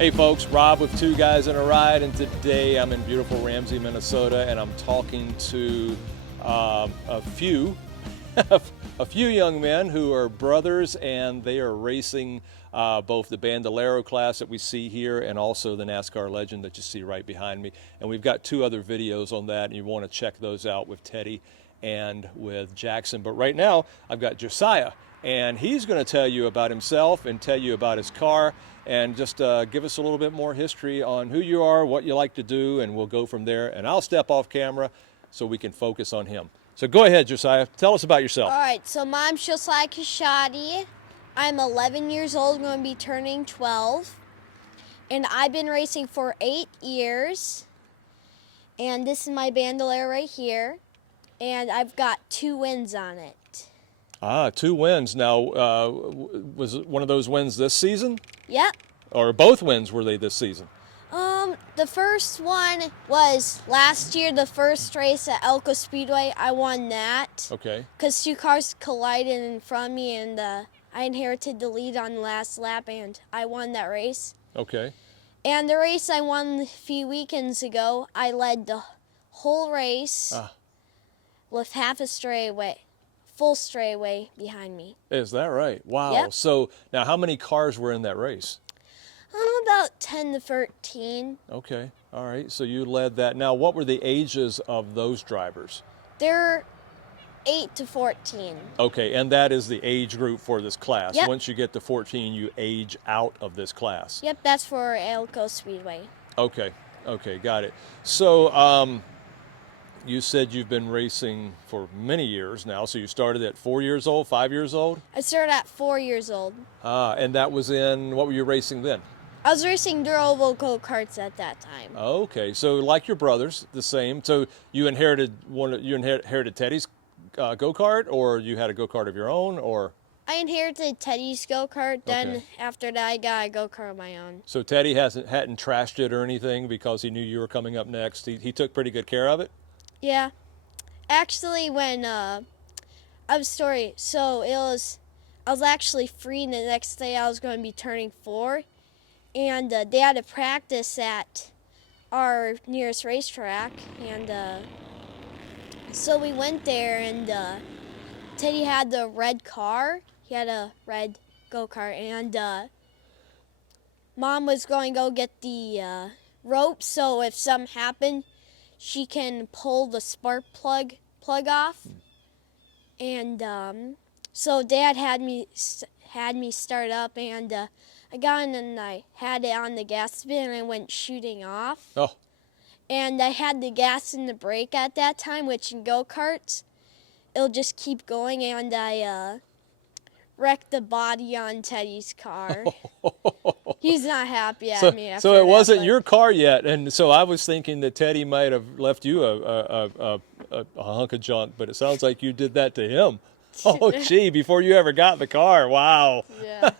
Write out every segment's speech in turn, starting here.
Hey folks, Rob with Two Guys in a Ride, and today I'm in beautiful Ramsey, Minnesota, and I'm talking to a few young men who are brothers, and they are racing both the Bandolero class that we see here and also the NASCAR Legend that you see right behind me. And we've got two other videos on that, and you want to check those out with Teddy and with Jackson. But right now, I've got Josiah, and he's going to tell you about himself and tell you about his car and just give us a little bit more history on who you are, what you like to do, and we'll go from there. And I'll step off camera so we can focus on him. So go ahead, Josiah. Tell us about yourself. All right, so my name's Josiah Kashadi. I'm 11 years old, going to be turning 12. And I've been racing for 8 years. And this is my Bandolero right here. And I've got 2 wins on it. Ah, 2 wins. Now, was it one of those wins this season? Yep. Or both wins were they this season? The first one was last year, the first race at Elko Speedway. I won that. Okay. Because 2 cars collided in front of me, and I inherited the lead on the last lap, and I won that race. Okay. And the race I won a few weekends ago, I led the whole race with half a straightaway, full straightaway behind me. Is that right? Wow. Yep. So now how many cars were in that race? About 10 to 13. Okay. All right. So you led that. Now, what were the ages of those drivers? They're 8 to 14. Okay. And that is the age group for this class. Yep. Once you get to 14, you age out of this class. Yep, that's for Elko Speedway. Okay. Okay. Got it. So, you said you've been racing for many years now. So you started at 4 years old, 5 years old? I started at 4 years old. And that was in, what were you racing then? I was racing durable go-karts at that time. Okay, so like your brothers, the same. So you inherited inherited Teddy's go-kart, or you had a go-kart of your own, or? I inherited Teddy's go-kart. Then after that, I got a go-kart of my own. So Teddy hadn't trashed it or anything because he knew you were coming up next. He took pretty good care of it. Yeah. Actually, when I have a story. So I was actually free, and the next day I was going to be turning 4. And they had a practice at our nearest racetrack, and so we went there, and Teddy had the red car. He had a red go-kart, and Mom was going to go get the rope, so if something happened, she can pull the spark plug off. And so Dad had me start up, and I got in and I had it on the gas bin, and I went shooting off. Oh. And I had the gas and the brake at that time, which in go-karts, it'll just keep going, and I wrecked the body on Teddy's car. He's not happy at me after So it that, wasn't your car yet, and so I was thinking that Teddy might have left you a hunk of junk, but it sounds like you did that to him. Oh, gee, before you ever got the car. Wow. Yeah.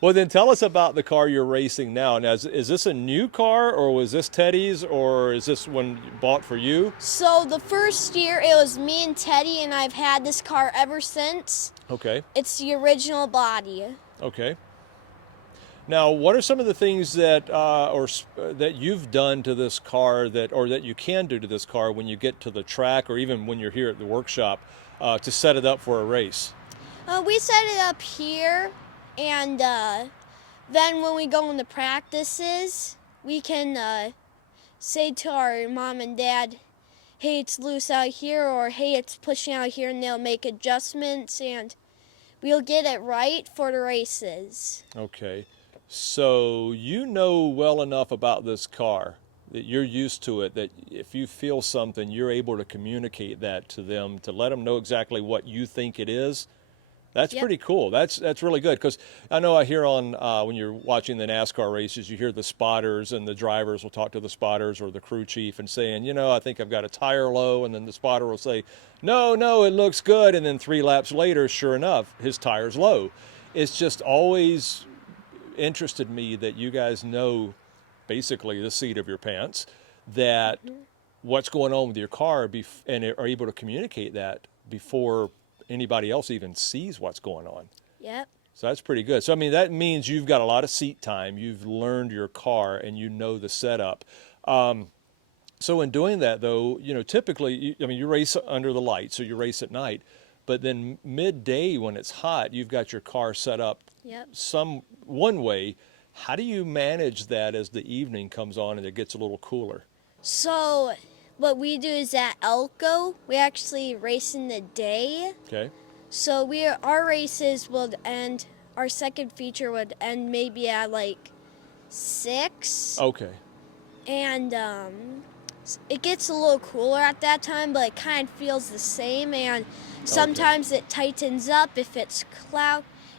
Well, then tell us about the car you're racing now. Now, is this a new car, or was this Teddy's, or is this one bought for you? So the first year, it was me and Teddy, and I've had this car ever since. Okay. It's the original body. Okay. Now, what are some of the things that that you've done to this car that you can do to this car when you get to the track, or even when you're here at the workshop, to set it up for a race? We set it up here. And then when we go into practices, we can say to our mom and dad, hey, it's loose out here, or hey, it's pushing out here, and they'll make adjustments, and we'll get it right for the races. Okay. So you know well enough about this car that you're used to it, that if you feel something, you're able to communicate that to them, to let them know exactly what you think it is. That's pretty cool. That's really good, because I know I hear on when you're watching the NASCAR races, you hear the spotters, and the drivers will talk to the spotters or the crew chief and saying, you know, I think I've got a tire low, and then the spotter will say, no, it looks good, and then 3 laps later, sure enough, his tire's low. It's just always interested me that you guys know basically the seat of your pants, that what's going on with your car, and are able to communicate that before anybody else even sees what's going on. Yep. So that's pretty good. So, I mean, that means you've got a lot of seat time. You've learned your car and you know the setup. So in doing that, though, you know, typically, I mean, you race under the light, so you race at night. But then midday when it's hot, you've got your car set up Yep. one way. How do you manage that as the evening comes on and it gets a little cooler? So what we do is at Elko, we actually race in the day. Okay. So our races would end, our second feature would end maybe at like 6. Okay. And it gets a little cooler at that time, but it kind of feels the same. And sometimes it tightens up if it's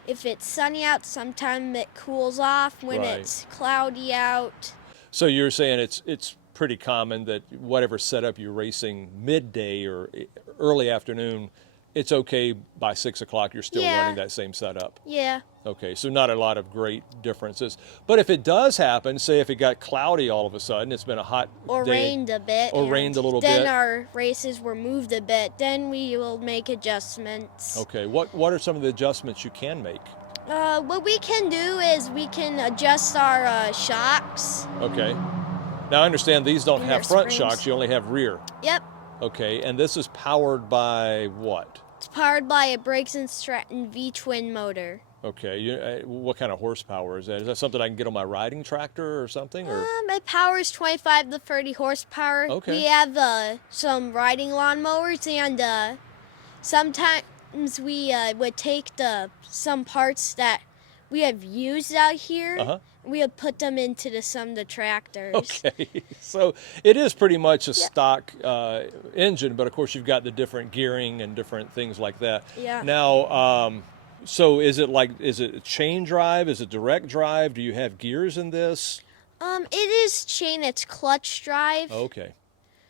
if it's sunny out. Sometimes it cools off when Right. it's cloudy out. So you're saying it's pretty common that whatever setup you're racing midday or early afternoon, it's okay by 6 o'clock you're still Yeah. running that same setup. Yeah. Okay, so not a lot of great differences. But if it does happen, say if it got cloudy all of a sudden, it's been a hot Or day, rained a bit. or and rained a little then bit. our races were moved a bit. Then we will make adjustments. Okay, what are some of the adjustments you can make? What we can do is we can adjust our shocks. Okay. Now I understand these don't And have their front springs. shocks, you only have rear. Yep. Okay, and this is powered by what? It's powered by a Briggs Stratton V-twin motor. Okay, what kind of horsepower is that? Is that something I can get on my riding tractor or something? Or It powers 25 to 30 horsepower. Okay. We have some riding lawnmowers, and sometimes we would take some parts that we have used out here. Uh-huh. We would put them into some of the tractors. Okay, so it is pretty much a stock engine, but of course you've got the different gearing and different things like that. Yeah. Now, so is it a chain drive? Is it direct drive? Do you have gears in this? It is chain. It's clutch drive. Okay.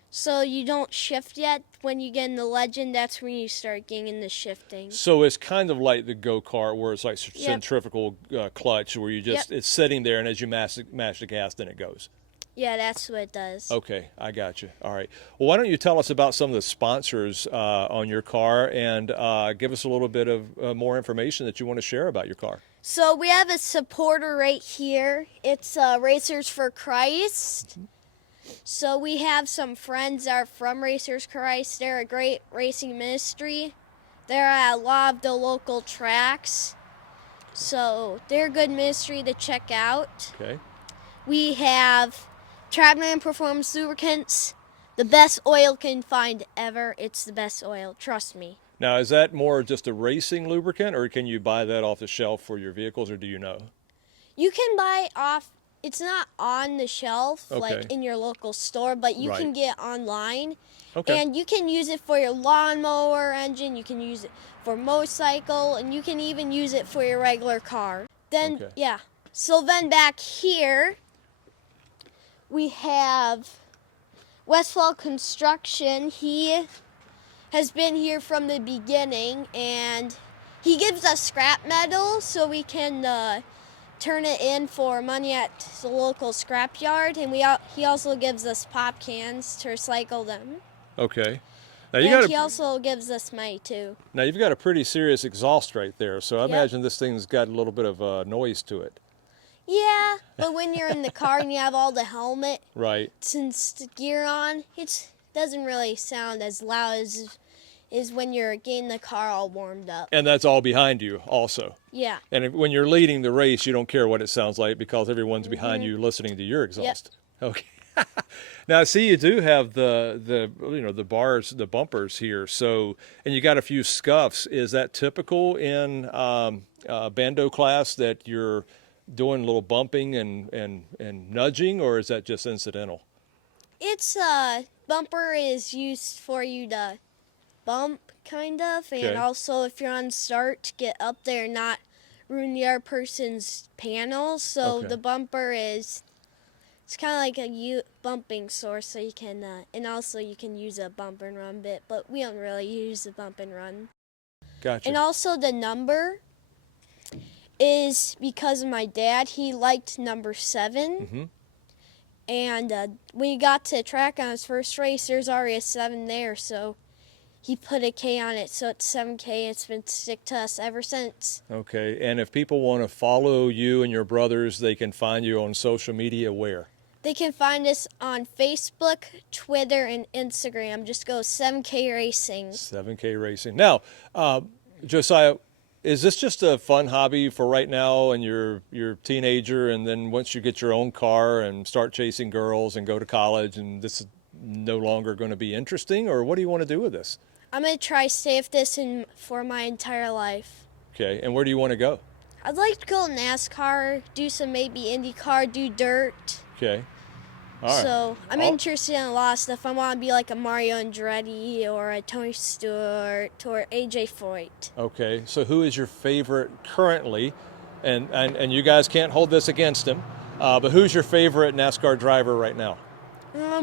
So you don't shift yet. When you get in the Legend, that's when you start getting into shifting. So it's kind of like the go-kart where it's like Yep. centrifugal clutch where you just, it's sitting there and as you mash the gas, then it goes. Yeah, that's what it does. Okay, I got you. All right. Well, why don't you tell us about some of the sponsors on your car and give us a little bit of more information that you want to share about your car. So we have a supporter right here. It's Racers for Christ. So we have some friends that are from Racers for Christ. They're a great racing ministry. They're at a lot of the local tracks. So they're a good ministry to check out. Okay. We have Traveling Performance Lubricants. The best oil you can find ever. It's the best oil. Trust me. Now, is that more just a racing lubricant, or can you buy that off the shelf for your vehicles, or do you know? You can buy it off. It's not on the shelf Okay. like in your local store, but you Right. can get it online. Okay. And you can use it for your lawnmower engine. You can use it for motorcycle, and you can even use it for your regular car. Then, Okay. yeah. So then back here, we have Westfall Construction. He has been here from the beginning, and he gives us scrap metal so we can turn it in for money at the local scrap yard, and he also gives us pop cans to recycle them. Okay. Now And he also gives us money too. now you've got a pretty serious exhaust right there, so I Yep. imagine this thing's got a little bit of noise to it. Yeah, but when you're in the car and you have all the helmet Right. and gear on, it doesn't really sound as loud as when you're getting the car all warmed up. And that's all behind you also. Yeah. And when you're leading the race, you don't care what it sounds like because everyone's behind you listening to your exhaust. Okay. Now, see, you do have the bars, the bumpers here. So, and you got a few scuffs. Is that typical in Bando class that you're doing a little bumping and nudging, or is that just incidental? It's bumper is used for you to bump, kind of, and Okay. also if you're on start, to get up there and not ruin the other person's panel. So Okay. the bumper it's kind of like a bumping source, so you can, and also you can use a bump and run bit, but we don't really use the bump and run. Gotcha. And also the number is because of my dad. He liked number 7. Mm-hmm. And when he got to track on his first race, there's already a 7 there, so he put a K on it, so it's 7K. It's been stick to us ever since. Okay, and if people want to follow you and your brothers, they can find you on social media where? They can find us on Facebook, Twitter, and Instagram. Just go 7K Racing. 7K Racing. Now, Josiah, is this just a fun hobby for right now and you're a teenager, and then once you get your own car and start chasing girls and go to college, and this is no longer going to be interesting, or what do you want to do with this? I'm going to try stay with this for my entire life. Okay, and where do you want to go? I'd like to go NASCAR, do some maybe IndyCar, do dirt. Okay. All right. So I'm interested in a lot of stuff. I want to be like a Mario Andretti or a Tony Stewart or AJ Foyt. Okay, so who is your favorite currently? And you guys can't hold this against him, but who's your favorite NASCAR driver right now?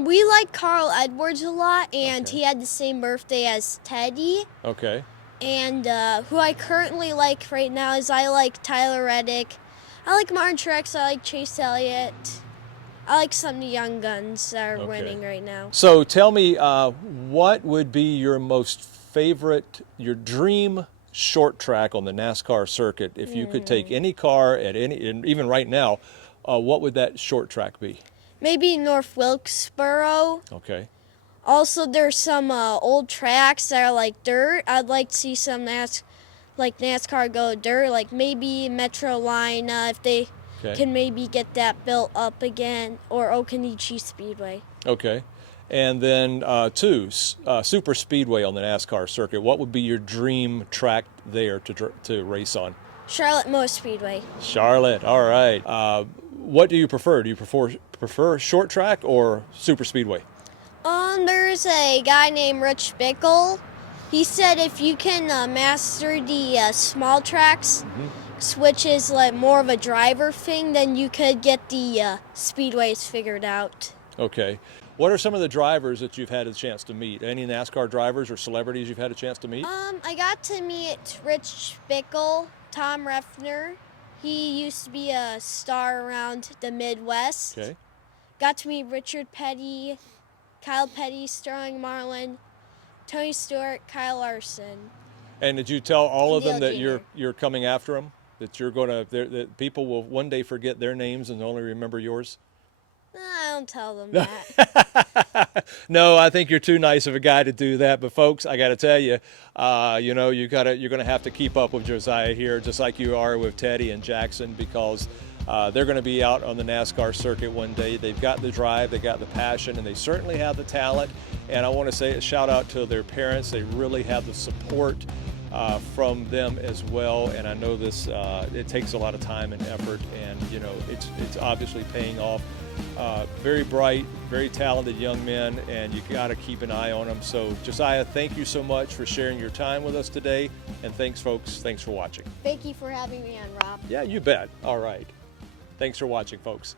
We like Carl Edwards a lot, and Okay. he had the same birthday as Teddy. Okay. And who I currently like right now is I like Tyler Reddick. I like Martin Truex. I like Chase Elliott. I like some of the young guns that are winning right now. So tell me, what would be your most favorite, your dream short track on the NASCAR circuit? If you could take any car at any, and even right now, what would that short track be? Maybe North Wilkesboro. Okay. Also, there's some old tracks that are like dirt. I'd like to see some NASCAR go dirt, like maybe Metrolina if they can maybe get that built up again, or Okanichi Speedway. Okay. And then super speedway on the NASCAR circuit. What would be your dream track there to race on? Charlotte Motor Speedway. Charlotte. All right. What do you prefer? Do you prefer short track or super speedway? There's a guy named Rich Bickle. He said if you can master the small tracks, which is like more of a driver thing, then you could get the speedways figured out. Okay. What are some of the drivers that you've had a chance to meet? Any NASCAR drivers or celebrities you've had a chance to meet? I got to meet Rich Bickle, Tom Refner. He used to be a star around the Midwest. Okay. Got to meet Richard Petty, Kyle Petty, Sterling Marlin, Tony Stewart, Kyle Larson. And did you tell all of them Dale that Jr. you're coming after them? That you're going to, that people will one day forget their names and only remember yours? I don't tell them that. No, I think you're too nice of a guy to do that. But folks, I got to tell you, you're going to have to keep up with Josiah here, just like you are with Teddy and Jackson, because they're going to be out on the NASCAR circuit one day. They've got the drive, they got the passion, and they certainly have the talent. And I want to say a shout out to their parents. They really have the support from them as well. And I know this, it takes a lot of time and effort, and it's obviously paying off. Very bright, very talented young men, and you got to keep an eye on them. So Josiah, thank you so much for sharing your time with us today. And thanks, folks. Thanks for watching. Thank you for having me on, Rob. Yeah, you bet. All right. Thanks for watching, folks.